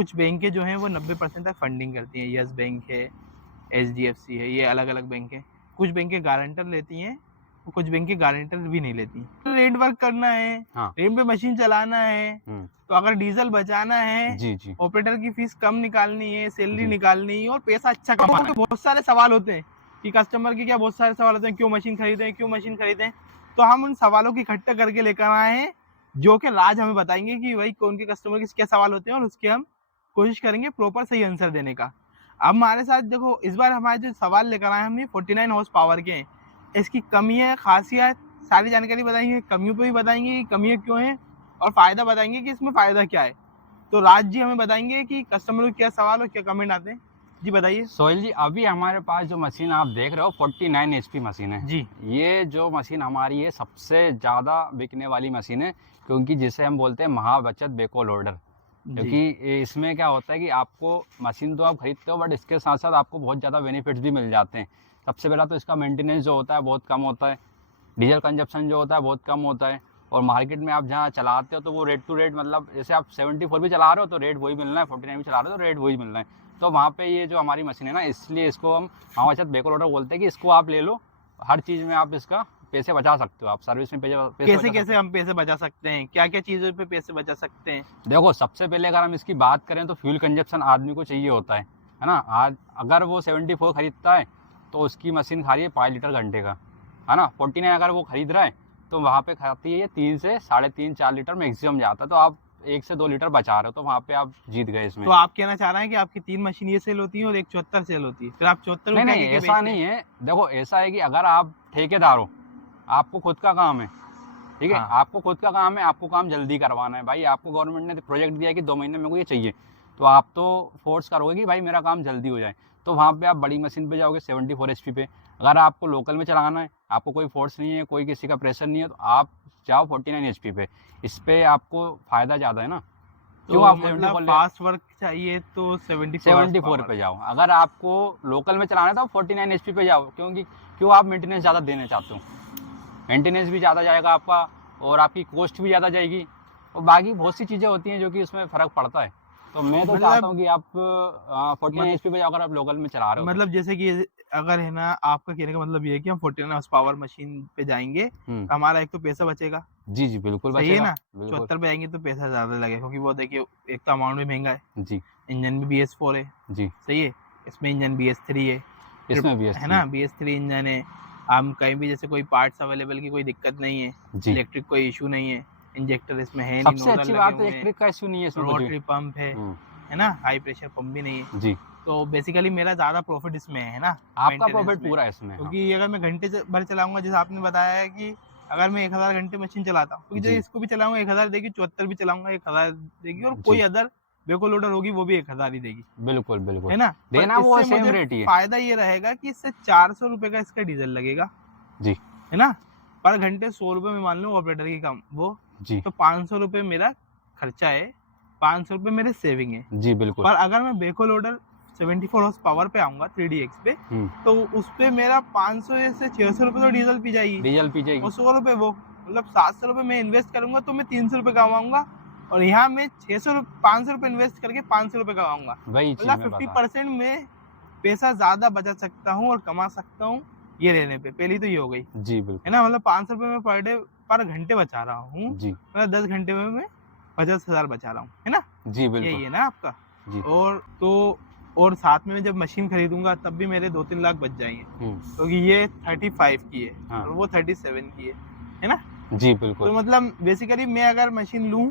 कुछ बैंकें जो हैं वो 90% तक फंडिंग करती हैं, यस बैंक है, HDFC है, ये अलग अलग बैंक है। कुछ बैंकें गारंटर लेती हैं, कुछ बैंकें गारंटर भी नहीं लेती। रेंट वर्क करना है, हाँ। रेंट पे मशीन चलाना है, तो अगर डीजल बचाना है, जी जी ऑपरेटर की फीस कम निकालनी है, सैलरी जी। निकालनी है और पैसा अच्छा कमाना है। बहुत सारे सवाल होते हैं कि कस्टमर के क्या बहुत सारे सवाल होते हैं, क्यों मशीन खरीदें, क्यों मशीन खरीदें। तो हम उन सवालों की इकट्ठा करके लेकर आए हैं, जो कि राज हमें बताएंगे कि भाई कौन के कस्टमर के क्या सवाल होते हैं और उसके हम कोशिश करेंगे प्रॉपर सही आंसर देने का। अब हमारे साथ देखो, इस बार हमारे जो सवाल लेकर आए हम ये 49 हॉर्स पावर के हैं। इसकी कमियां, खासियत, सारी जानकारी बताएंगे, कमियों पे भी बताएंगे कि कमियां क्यों हैं और फायदा बताएंगे कि इसमें फायदा क्या है। तो राज जी हमें बताएंगे कि कस्टमर को क्या सवाल और क्या कमेंट आते हैं। जी बताइए। सोहेल जी, अभी हमारे पास जो मशीन आप देख रहे हो 49 HP मशीन है जी। ये जो मशीन हमारी है सबसे ज़्यादा बिकने वाली मशीन है, क्योंकि जिसे हम बोलते हैं महाबचत बेको लोडर। क्योंकि इसमें क्या होता है कि आपको मशीन तो आप खरीदते हो, बट इसके साथ साथ आपको बहुत ज़्यादा बेनिफिट्स भी मिल जाते हैं। सबसे पहला तो इसका मेंटेनेंस जो होता है बहुत कम होता है, डीजल कंजप्शन जो होता है बहुत कम होता है, और मार्केट में आप जहाँ चलाते हो तो वो रेट टू रेट, मतलब जैसे आप 74 भी चला रहे हो तो रेट वही मिलना है, 49 भी चला रहे हो तो रेट वही मिलना है। तो वहाँ पे ये जो हमारी मशीन है ना, इसलिए इसको हम महाबचत बेको लोडर बोलते हैं कि इसको आप ले लो, हर चीज़ में आप इसका पैसे बचा सकते हो, आप सर्विस में पैसे कैसे कैसे हम पैसे बचा सकते हैं, क्या क्या चीज़ों पे पैसे बचा सकते हैं। देखो, सबसे पहले अगर हम इसकी बात करें तो फ्यूल कंजप्शन आदमी को चाहिए होता है ना। आज अगर वो 74 खरीदता है तो उसकी मशीन खा रही है 5 लीटर घंटे का, है ना। 49 अगर वो खरीद रहा है तो वहाँ पे खाती है ये 3 से 3.5-4 लीटर मैक्सिमम जाता है, तो आप 1 से 2 लीटर बचा रहे हो, तो वहाँ पे आप जीत गए इसमें। तो आप कहना चाह रहे हैं कि आपकी 3 मशीन ये सेल होती है और एक 74 सेल होती है, फिर आप 74 को नहीं, ऐसा नहीं है। देखो, ऐसा है कि अगर आप ठेकेदार हो, आपको खुद का काम है, ठीक है। हाँ। आपको खुद का काम है, आपको काम जल्दी करवाना है भाई, आपको गवर्नमेंट ने प्रोजेक्ट दिया है कि 2 महीने में को ये चाहिए, तो आप तो फोर्स करोगे कि भाई मेरा काम जल्दी हो जाए, तो वहाँ पे आप बड़ी मशीन पे जाओगे 74 HP पे। अगर आपको लोकल में चलाना है, आपको कोई फोर्स नहीं है, कोई किसी का प्रेशर नहीं है, तो आप जाओ 49 HP पे, इस पे आपको फायदा ज़्यादा है ना। क्यों तो आप मतलब 74 फास्ट वर्क चाहिए तो 74 पे जाओ। अगर आपको लोकल में चलाना है तो 49 HP पे जाओ, क्योंकि क्यों आप मेंटेनेंस ज़्यादा देना चाहते हो, मेंटेनेंस भी ज़्यादा जाएगा आपका और आपकी कॉस्ट भी ज़्यादा जाएगी, और बाकी बहुत सी चीज़ें होती हैं जो कि उसमें फ़र्क पड़ता है। तो मैं तो चाहता हूँ कि आप 49 HP पे जाकर आप लोकल में चला रहे हो तो। मतलब जैसे कि अगर है ना, आपका कहने का मतलब ये है कि हम 49 हॉर्स पावर मशीन पे जाएंगे तो हमारा एक तो पैसा बचेगा। जी जी, बिल्कुल सही है बचेगा, ना। बिल्कुल। 74 पे आएंगे तो पैसा ज्यादा लगेगा, क्योंकि वो देखिए एक तो अमाउंट भी महंगा है, जी इंजन भी BS4 है। जी, सही है। इसमें इंजन BS3 है, इसमें भी है अच्छी ना, है। BS3 इंजन है। हम कहीं भी जैसे कोई पार्ट्स अवेलेबल की कोई दिक्कत नहीं है, जी, इलेक्ट्रिक कोई इशू नहीं है, इंजेक्टर इसमें है नहीं, सबसे नोजल अच्छी लगे बात है हुए हैं, इलेक्ट्रिक का इशू नहीं है इसमें कुछ भी। रोटरी पंप है ना, हाई प्रेशर पंप भी नहीं है। जी, तो बेसिकली मेरा ज़्यादा प्रॉफिट इसमें है ना, आपका मेंटेनेंस प्रॉफिट में। पूरा है इसमें। हाँ क्योंकि अगर मैं घंटे से भर चलाऊंगा, जैसे आपने बताया है कि अगर मैं 1000 घंटे मशीन चलाता हूँ, क्योंकि जो जी इसको भी चलाऊंगा 1000 देगी, 74 भी चलाऊंगा 1000 देगी, और कोई जी, अदर बेको लोडर होगी वो भी 1000 ही देगी, बिल्कुल बिल्कुल, है ना। पर देना वो इससे सेम मुझे रेट ही है। फायदा ये रहेगा कि इससे 400 रुपये का इसका डीजल लगेगा, जी है ना। पर घंटे 100 रुपये में मान लो ऑपरेटर की काम वो, जी तो 500 रुपये मेरा खर्चा है, 500 रुपये मेरे सेविंग है। जी, बिल्कुल। पर अगर मैं बेको लोडर 74 हॉर्स पावर पे आऊंगा 3DX पे, तो उस पे मेरा 500 से 600 रुपये तो डीजल पी जाएगी, डीजल पी जाएगी। और 100 रुपये वो, मतलब 700 रुपये मैं इन्वेस्ट करूंगा तो मैं 300 रुपये कमाऊंगा, और यहाँ मैं 500 रुपये इन्वेस्ट करके 500 रुपये कमाऊंगा। वही चीज़ मतलब मैं बता। 50% में पैसा ज्यादा बचा सकता हूँ और कमा सकता हूँ ये लेने पे। पहली तो ये हो गई, जी है बिल्कुल। ना। मतलब 500 रुपये में पर डे पर घंटे बचा रहा हूँ, जी मतलब 10 घंटे में मैं 50,000 बचा रहा हूँ, है ना। जी, बिल्कुल। यही है ना आपका। जी। और तो और साथ में जब मशीन खरीदूंगा तब भी मेरे 2-3 लाख बच जाएंगे, क्योंकि ये 35 की है हाँ। और वो 37 की है ना। जी बिल्कुल। तो मतलब बेसिकली मैं अगर मशीन लूँ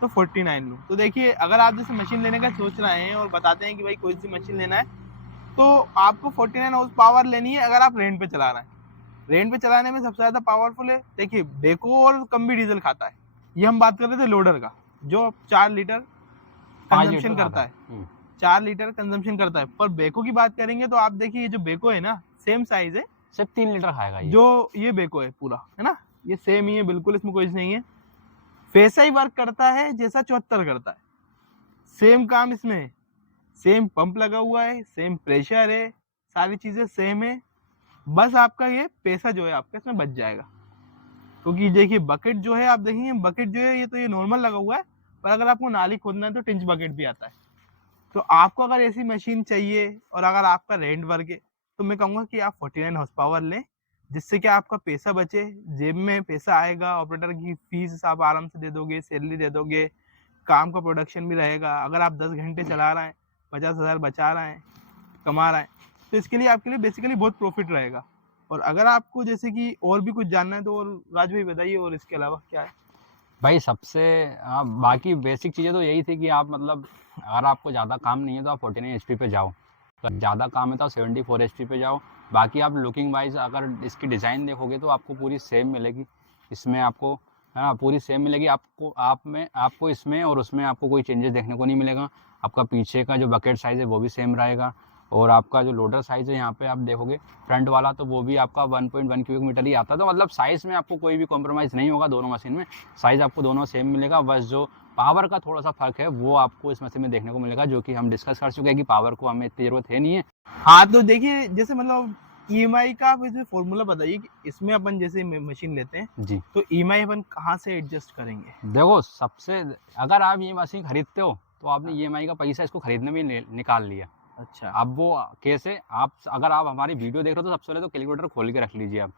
तो 49 लूँ। तो देखिए, अगर आप जैसे मशीन लेने का सोच रहे हैं और बताते हैं कि भाई कोई सी मशीन लेना है, तो आपको 49 हॉर्स पावर लेनी है अगर आप रेंट पे चला रहे हैं। रेंट पे चलाने में सबसे ज्यादा पावरफुल है, देखिए बेको और कम भी डीजल खाता है। ये हम बात कर रहे थे लोडर का, जो 4 लीटर 5 कंजम्पशन लीटर करता खाता है, 4 लीटर कंजम्पशन करता है। पर बेको की बात करेंगे तो आप देखिए, ये जो बेको है ना, सेम साइज है, सिर्फ 3 लीटर खाएगा ये। जो ये बेको है पूरा, है ना, ये सेम ही है बिल्कुल, इसमें कुछ नहीं है। वैसा ही वर्क करता है जैसा 74 करता है, सेम काम इसमें है, सेम पंप लगा हुआ है, सेम प्रेशर है, सारी चीजें सेम है। बस आपका ये पैसा जो है आपका इसमें बच जाएगा, क्योंकि देखिए बकेट जो है, आप देखेंगे बकेट जो है, ये तो ये नॉर्मल लगा हुआ है, पर अगर आपको नाली खोदना है तो टिंच बकेट भी आता है, तो आपको अगर ऐसी मशीन चाहिए और अगर आपका रेंट वर्क है तो मैं कहूँगा कि आप 49 हॉर्स पावर लें, जिससे कि आपका पैसा बचे, जेब में पैसा आएगा, ऑपरेटर की फीस आप आराम से दे दोगे, सैलरी दे दोगे, काम का प्रोडक्शन भी रहेगा। अगर आप 10 घंटे चला रहे हैं, 50,000 बचा रहे हैं, कमा रहे हैं, तो इसके लिए आपके लिए बेसिकली बहुत प्रॉफिट रहेगा। और अगर आपको जैसे कि और भी कुछ जानना है तो और राज भाई बताइए, और इसके अलावा क्या है? भाई सबसे बाकी बेसिक चीज़ें तो यही थी कि आप मतलब अगर आपको ज़्यादा काम नहीं है तो आप 49 HP पे जाओ, अगर ज़्यादा काम है तो आप 74 HP पे जाओ। बाकी आप लुकिंग वाइज अगर इसकी डिज़ाइन देखोगे तो आपको पूरी सेम मिलेगी, इसमें आपको है ना पूरी सेम मिलेगी। आपको इसमें और उसमें आपको कोई चेंजेस देखने को नहीं मिलेगा। आपका पीछे का जो बकेट साइज़ है वो भी सेम रहेगा, और आपका जो लोडर साइज़ है यहाँ पे आप देखोगे फ्रंट वाला तो वो भी आपका 1.1 क्यूबिक मीटर ही आता है। तो मतलब साइज़ में आपको कोई भी कॉम्प्रोमाइज़ नहीं होगा दोनों मशीन में, साइज़ आपको दोनों सेम मिलेगा। बस जो पावर का थोड़ा सा फ़र्क है वो आपको इस मशीन में देखने को मिलेगा, जो कि हम डिस्कस कर चुके हैं कि पावर को हमें इतनी ज़रूरत है नहीं है। हाँ, तो देखिए जैसे मतलब ईएमआई का आप इसमें फॉर्मूला बताइए कि इसमें अपन जैसे मशीन लेते हैं जी, तो ईएमआई अपन कहाँ से एडजस्ट करेंगे? देखो सबसे अगर आप ये मशीन खरीदते हो तो आपने EMI का पैसा इसको खरीदने में निकाल लिया। अच्छा। अब वो कैसे, अगर आप हमारी वीडियो देख रहे हो तो सबसे पहले तो कैलकुलेटर खोल के रख लीजिए। अब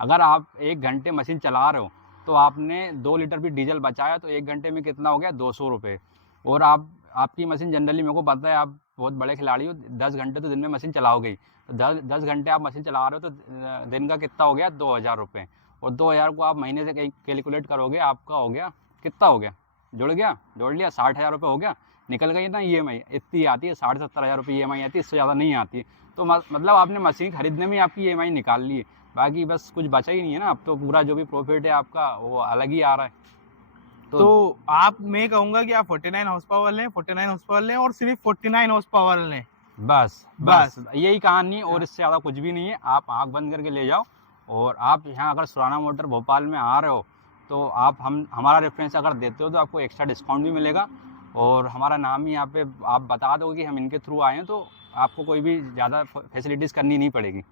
अगर आप 1 घंटे मशीन चला रहे हो तो आपने 2 लीटर भी डीजल बचाया तो 1 घंटे में कितना हो गया, 200 रुपये। और आपकी मशीन जनरली मेरे को पता है आप बहुत बड़े खिलाड़ी हो, 10 घंटे तो दिन में मशीन चलाओगे ही। तो 10 घंटे आप मशीन चला रहे हो तो दिन का कितना हो गया, 2000 रुपये। और 2000 को आप महीने से कैलकुलेट करोगे, आपका हो गया कितना हो गया, जोड़ लिया 60,000 रुपये हो गया। निकल गई ना EMI, इतनी आती है 60-70 हज़ार रुपये EMI आती है, इससे ज़्यादा नहीं आती है। तो मतलब आपने मशीन खरीदने में आपकी EMI निकाल ली है, बाकी बस कुछ बचा ही नहीं है ना। अब तो पूरा जो भी प्रॉफिट है आपका वो अलग ही आ रहा है। तो मैं कहूँगा कि आप 49 हॉर्स पावर लें, 49 हॉर्स पावर लें और सिर्फ 49 हॉर्स पावर लें। बस बस। यही कहानी, और इससे ज़्यादा कुछ भी नहीं है। आप आँख बंद करके ले जाओ, और आप यहाँ अगर सुराना मोटर भोपाल में आ रहे हो तो आप हमारा रेफरेंस अगर देते हो तो आपको एक्स्ट्रा डिस्काउंट भी मिलेगा, और हमारा नाम ही यहाँ पे आप बता दो कि हम इनके थ्रू आए हैं, तो आपको कोई भी ज़्यादा फैसिलिटीज़ करनी नहीं पड़ेगी।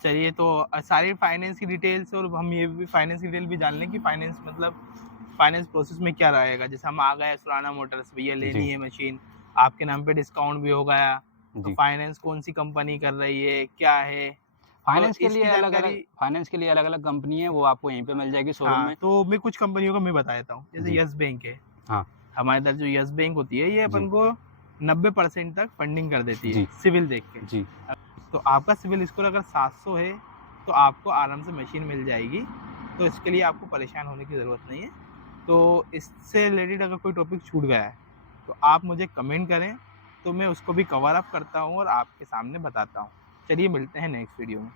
चलिए, तो सारी फाइनेंस की डिटेल्स और हम ये भी फाइनेंस की डिटेल भी जान लें कि फाइनेंस प्रोसेस में क्या रहेगा। जैसे हम आ गए सुराना मोटर्स, भैया लेनी है मशीन, आपके नाम पे डिस्काउंट भी हो गया, तो फाइनेंस कौन सी कंपनी कर रही है, क्या है? फाइनेंस तो के लिए इसकी अलग अलग कंपनी है, वो आपको यहीं पे मिल जाएगी शोरूम हाँ, में। तो मैं कुछ कंपनियों का मैं बता देता हूँ। जैसे जी। यस बैंक है, हाँ हमारे इधर जो यस बैंक होती है ये अपन जी को 90% तक फंडिंग कर देती है जी सिविल देख के। जी तो आपका सिविल स्कोर अगर 700 है तो आपको आराम से मशीन मिल जाएगी, तो इसके लिए आपको परेशान होने की ज़रूरत नहीं है। तो इससे रिलेटेड अगर कोई टॉपिक छूट गया है तो आप मुझे कमेंट करें, तो मैं उसको भी कवर अप करता हूँ और आपके सामने बताता हूँ। चलिए मिलते हैं नेक्स्ट वीडियो में।